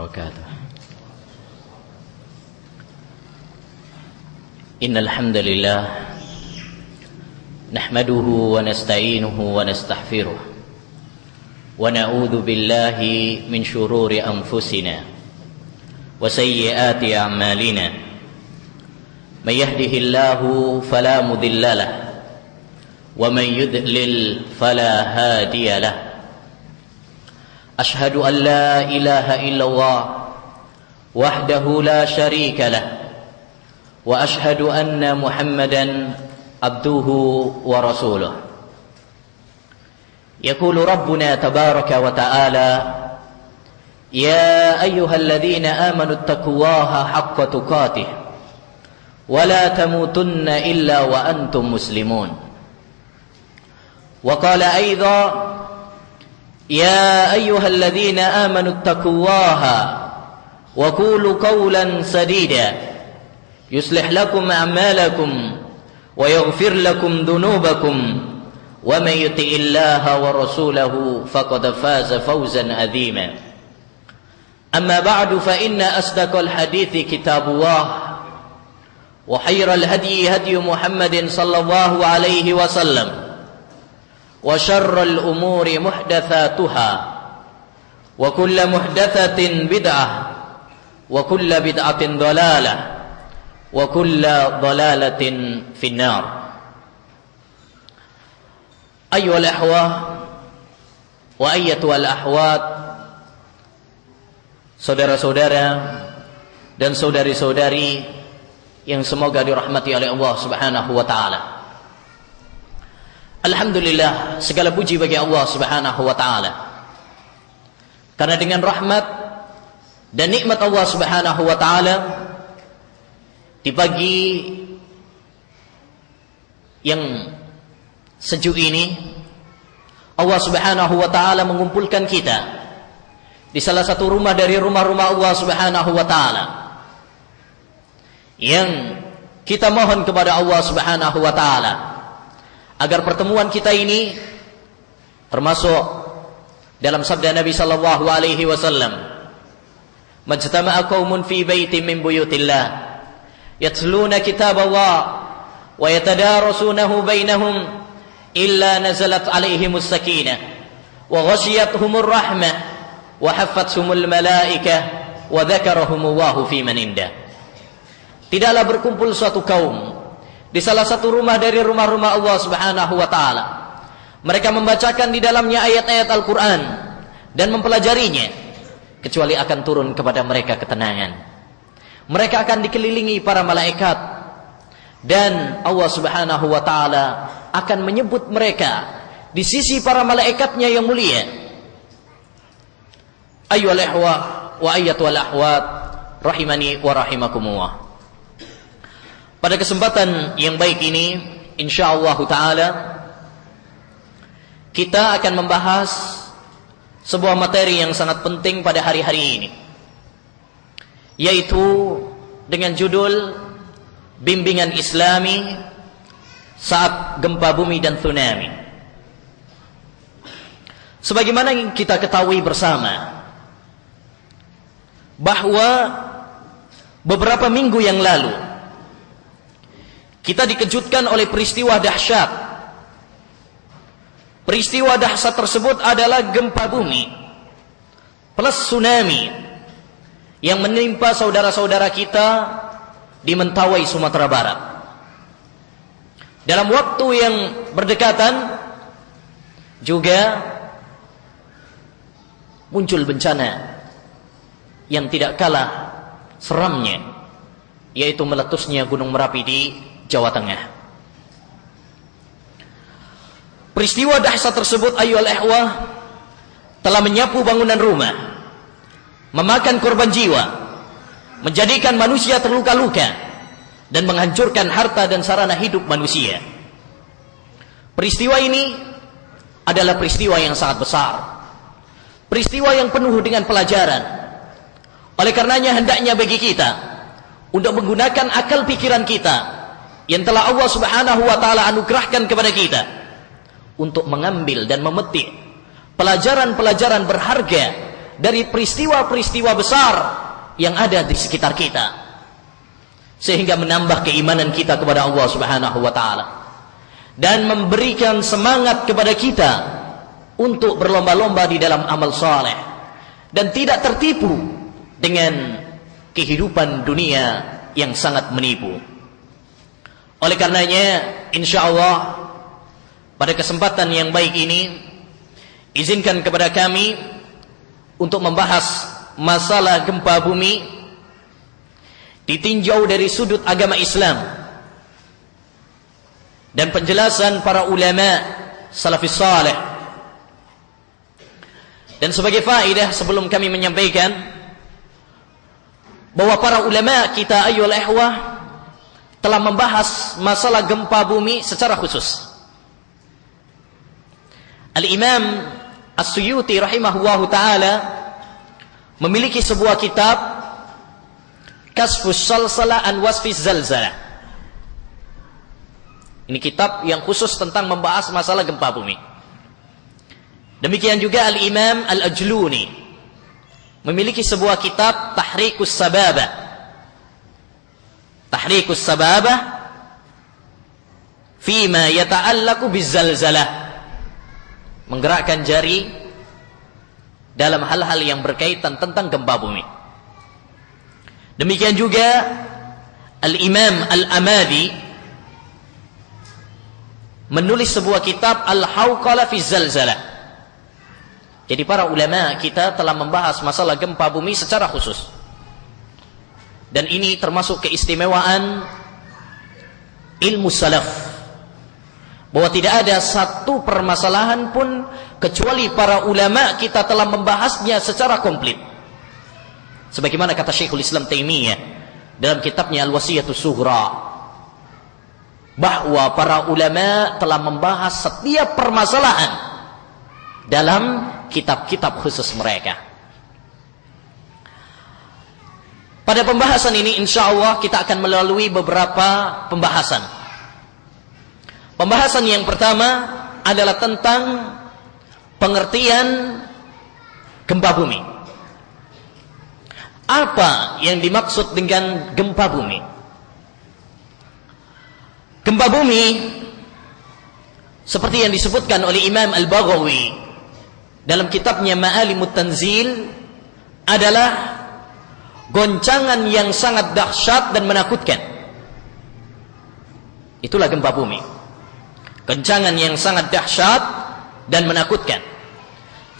وبركاته. إن الحمد لله نحمده ونستعينه ونستغفره ونعوذ بالله من شرور أنفسنا وسيئات أعمالنا من يهده الله فلا مضل له ومن يضلل فلا هادي له أشهد أن لا إله إلا الله وحده لا شريك له وأشهد أن محمدا عبده ورسوله. يقول ربنا تبارك وتعالى: يا أيها الذين آمنوا اتقوا الله حق تقاته ولا تموتن إلا وأنتم مسلمون. وقال أيضا: يا أيها الذين آمنوا اتقوا الله وقولوا قولا سديدا يصلح لكم أعمالكم ويغفر لكم ذنوبكم ومن يطع الله ورسوله فقد فاز فوزا عظيما. أما بعد فإن أصدق الحديث كتاب الله وخير الهدي هدي محمد صلى الله عليه وسلم وشر الأمور محدثاتها وكل محدثة بدعة وكل بدعة ضلالة وكل ضلالة في النار. أيها الأخوة وأيتها الأخوات, saudara-saudara dan saudari-saudari yang semoga dirahmati oleh Allah Subhanahu wa taala. Alhamdulillah, segala puji bagi Allah Subhanahu wa taala. Karena dengan rahmat dan nikmat Allah Subhanahu wa taala, di pagi yang sejuk ini Allah Subhanahu wa taala mengumpulkan kita di salah satu rumah dari rumah-rumah Allah Subhanahu wa taala, yang kita mohon kepada Allah Subhanahu wa taala agar pertemuan kita ini termasuk dalam sabda Nabi sallallahu alaihi wasallam, majtama'a qaumun fi baitin min buyutillah yatluna kitaballah wa yatadarasunahu bainahum illa nazalat alaihimus sakinah wa ghashiyatuhumur rahmah wa haffathumul malaikah wa dzakarahumullahu fi man indah. Tidaklah berkumpul suatu kaum di salah satu rumah dari rumah-rumah Allah Subhanahu wa taala, mereka membacakan di dalamnya ayat-ayat Al-Qur'an dan mempelajarinya, kecuali akan turun kepada mereka ketenangan. Mereka akan dikelilingi para malaikat dan Allah Subhanahu wa taala akan menyebut mereka di sisi para malaikatnya yang mulia. Ayyuhal ikhwah wa ayyatuhal akhwat rahimani wa rahimakumullah. Pada kesempatan yang baik ini, insyaallah taala kita akan membahas sebuah materi yang sangat penting pada hari-hari ini, yaitu dengan judul Bimbingan Islami saat gempa bumi dan tsunami. Sebagaimana yang kita ketahui bersama bahwa beberapa minggu yang lalu kita dikejutkan oleh peristiwa dahsyat. Peristiwa dahsyat tersebut adalah gempa bumi plus tsunami yang menimpa saudara-saudara kita di Mentawai, Sumatera Barat. Dalam waktu yang berdekatan juga muncul bencana yang tidak kalah seramnya, yaitu meletusnya Gunung Merapi di Jawa Tengah. Peristiwa dahsyat tersebut, ayyuhal ikhwah, telah menyapu bangunan rumah, memakan korban jiwa, menjadikan manusia terluka-luka, dan menghancurkan harta dan sarana hidup manusia. Peristiwa ini adalah peristiwa yang sangat besar, peristiwa yang penuh dengan pelajaran. Oleh karenanya hendaknya bagi kita untuk menggunakan akal pikiran kita yang telah Allah Subhanahu wa taala anugerahkan kepada kita untuk mengambil dan memetik pelajaran-pelajaran berharga dari peristiwa-peristiwa besar yang ada di sekitar kita, sehingga menambah keimanan kita kepada Allah Subhanahu wa taala dan memberikan semangat kepada kita untuk berlomba-lomba di dalam amal saleh dan tidak tertipu dengan kehidupan dunia yang sangat menipu. Oleh karenanya, insyaallah pada kesempatan yang baik ini, izinkan kepada kami untuk membahas masalah gempa bumi ditinjau dari sudut agama Islam dan penjelasan para ulama salafus saleh. Dan sebagai faedah sebelum kami menyampaikan bahwa para ulama kita ayyuhal ikhwah telah membahas masalah gempa bumi secara khusus. Al-Imam As-Suyuti rahimahullahu ta'ala memiliki sebuah kitab Kasfus Salsalah an Wasfis Zalzalah. Ini kitab yang khusus tentang membahas masalah gempa bumi. Demikian juga Al-Imam Al-Ajluni memiliki sebuah kitab Tahrikus Sababah. Tahrikus Sababah fima yata'allaku bizzalzalah. Menggerakkan jari dalam hal-hal yang berkaitan tentang gempa bumi. Demikian juga Al-Imam Al-Amadi menulis sebuah kitab Al-Hawqala fi Zalzalah. Jadi para ulama kita telah membahas masalah gempa bumi secara khusus. Dan ini termasuk keistimewaan ilmu salaf, bahwa tidak ada satu permasalahan pun kecuali para ulama kita telah membahasnya secara komplit. Sebagaimana kata Syekhul Islam Taimiyah dalam kitabnya Al-Wasiyatus Sughra, bahwa para ulama telah membahas setiap permasalahan dalam kitab-kitab khusus mereka. Pada pembahasan ini insyaallah kita akan melalui beberapa pembahasan. Pembahasan yang pertama adalah tentang pengertian gempa bumi. Apa yang dimaksud dengan gempa bumi? Gempa bumi seperti yang disebutkan oleh Imam Al-Baghawi dalam kitabnya Ma'alimut Tanzil adalah goncangan yang sangat dahsyat dan menakutkan. Itulah gempa bumi. Goncangan yang sangat dahsyat dan menakutkan.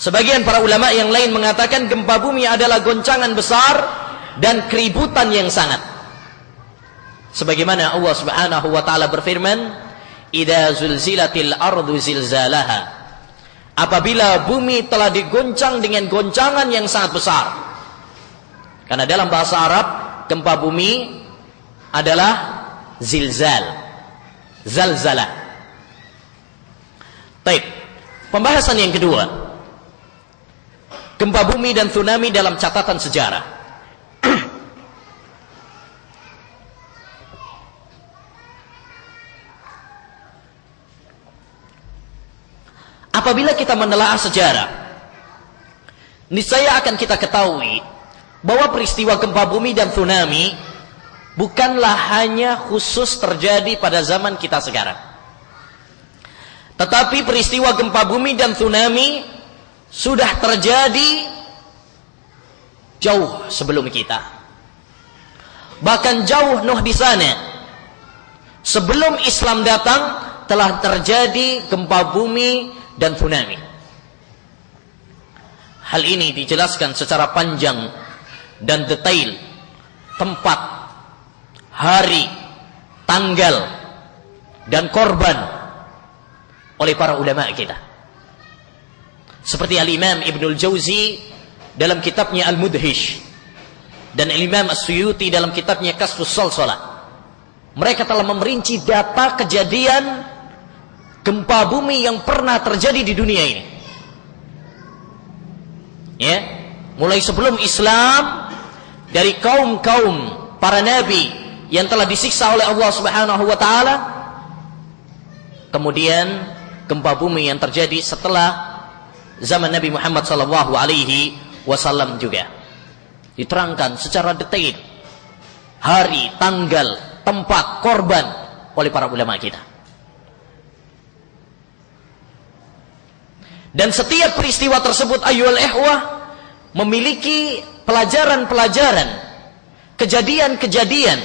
Sebagian para ulama yang lain mengatakan gempa bumi adalah goncangan besar dan keributan yang sangat. Sebagaimana Allah Subhanahu wa taala berfirman, "Idza zulzilatil ardu zilzalaha." Apabila bumi telah digoncang dengan goncangan yang sangat besar. Karena dalam bahasa Arab gempa bumi adalah zilzal, zalzalah. Baik, pembahasan yang kedua, gempa bumi dan tsunami dalam catatan sejarah. Apabila kita menelaah sejarah, niscaya akan kita ketahui bahwa peristiwa gempa bumi dan tsunami bukanlah hanya khusus terjadi pada zaman kita sekarang. Tetapi peristiwa gempa bumi dan tsunami sudah terjadi jauh sebelum kita. Bahkan jauh Nuh di sana. Sebelum Islam datang telah terjadi gempa bumi dan tsunami. Hal ini dijelaskan secara panjang dan detail, tempat, hari, tanggal, dan korban oleh para ulama kita. Seperti Al-Imam Ibnul Jauzi dalam kitabnya Al-Mudhish dan Al-Imam As-Suyuti dalam kitabnya Kasfus Salsalah. Mereka telah memerinci data kejadian gempa bumi yang pernah terjadi di dunia ini. Ya, mulai sebelum Islam, dari kaum-kaum para nabi yang telah disiksa oleh Allah Subhanahu wa taala, kemudian gempa bumi yang terjadi setelah zaman Nabi Muhammad sallallahu alaihi wasallam juga. Diterangkan secara detail hari, tanggal, tempat, korban oleh para ulama kita. Dan setiap peristiwa tersebut ayyuhal ikhwah memiliki pelajaran-pelajaran, kejadian-kejadian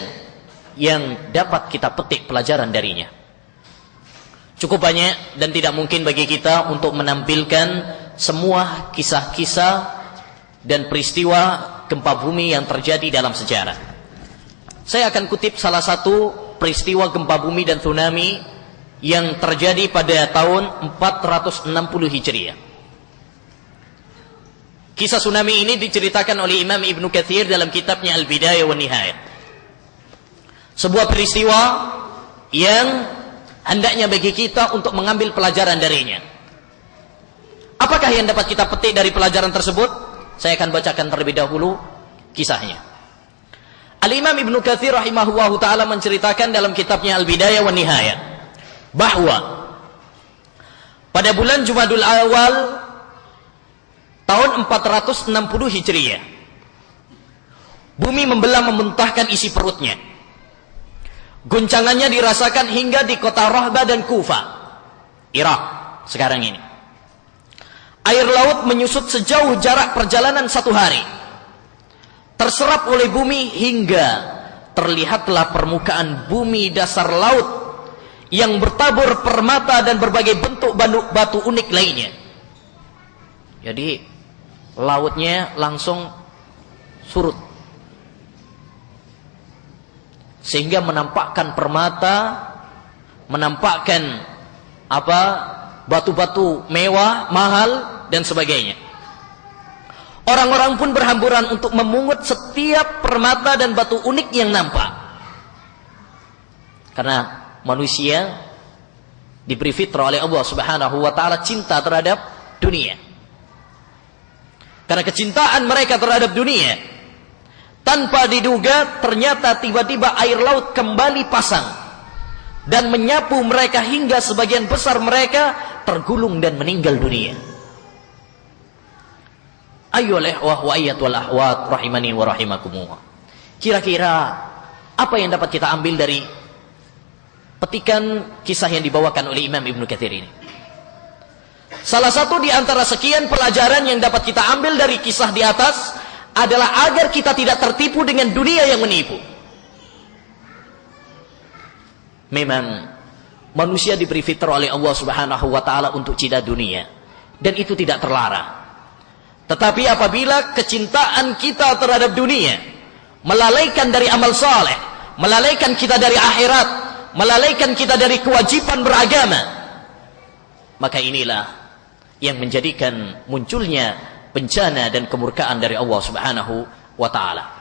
yang dapat kita petik pelajaran darinya. Cukup banyak dan tidak mungkin bagi kita untuk menampilkan semua kisah-kisah dan peristiwa gempa bumi yang terjadi dalam sejarah. Saya akan kutip salah satu peristiwa gempa bumi dan tsunami yang terjadi pada tahun 460 Hijriah. Kisah tsunami ini diceritakan oleh Imam Ibnu Katsir dalam kitabnya Al-Bidayah wa Nihayah. Sebuah peristiwa yang hendaknya bagi kita untuk mengambil pelajaran darinya. Apakah yang dapat kita petik dari pelajaran tersebut? Saya akan bacakan terlebih dahulu kisahnya. Al-Imam Ibnu Katsir rahimahullahu ta'ala menceritakan dalam kitabnya Al-Bidayah wa Nihayah bahwa pada bulan Jumadul Awal tahun 460 Hijriah, bumi membelah memuntahkan isi perutnya. Guncangannya dirasakan hingga di kota Rahba dan Kufa, Irak sekarang ini. Air laut menyusut sejauh jarak perjalanan 1 hari. Terserap oleh bumi hingga terlihatlah permukaan bumi dasar laut yang bertabur permata dan berbagai bentuk batu unik lainnya. Jadi lautnya langsung surut sehingga menampakkan permata, menampakkan batu-batu mewah, mahal dan sebagainya. Orang-orang pun berhamburan untuk memungut setiap permata dan batu unik yang nampak. Karena manusia diberi fitrah oleh Allah Subhanahu wa ta'ala cinta terhadap dunia. Karena kecintaan mereka terhadap dunia, tanpa diduga ternyata tiba-tiba air laut kembali pasang dan menyapu mereka hingga sebagian besar mereka tergulung dan meninggal dunia. Ayyuhal ikhwah wa ayyatul ahwat rahimani wa rahimakumullah. Kira-kira apa yang dapat kita ambil dari petikan kisah yang dibawakan oleh Imam Ibnu Katsir ini? Salah satu di antara sekian pelajaran yang dapat kita ambil dari kisah di atas adalah agar kita tidak tertipu dengan dunia yang menipu. Memang manusia diberi fitrah oleh Allah Subhanahu wa ta'ala untuk cinta dunia, dan itu tidak terlarang. Tetapi apabila kecintaan kita terhadap dunia melalaikan dari amal saleh, melalaikan kita dari akhirat, melalaikan kita dari kewajiban beragama, maka inilah yang menjadikan munculnya bencana dan kemurkaan dari Allah Subhanahu wa ta'ala.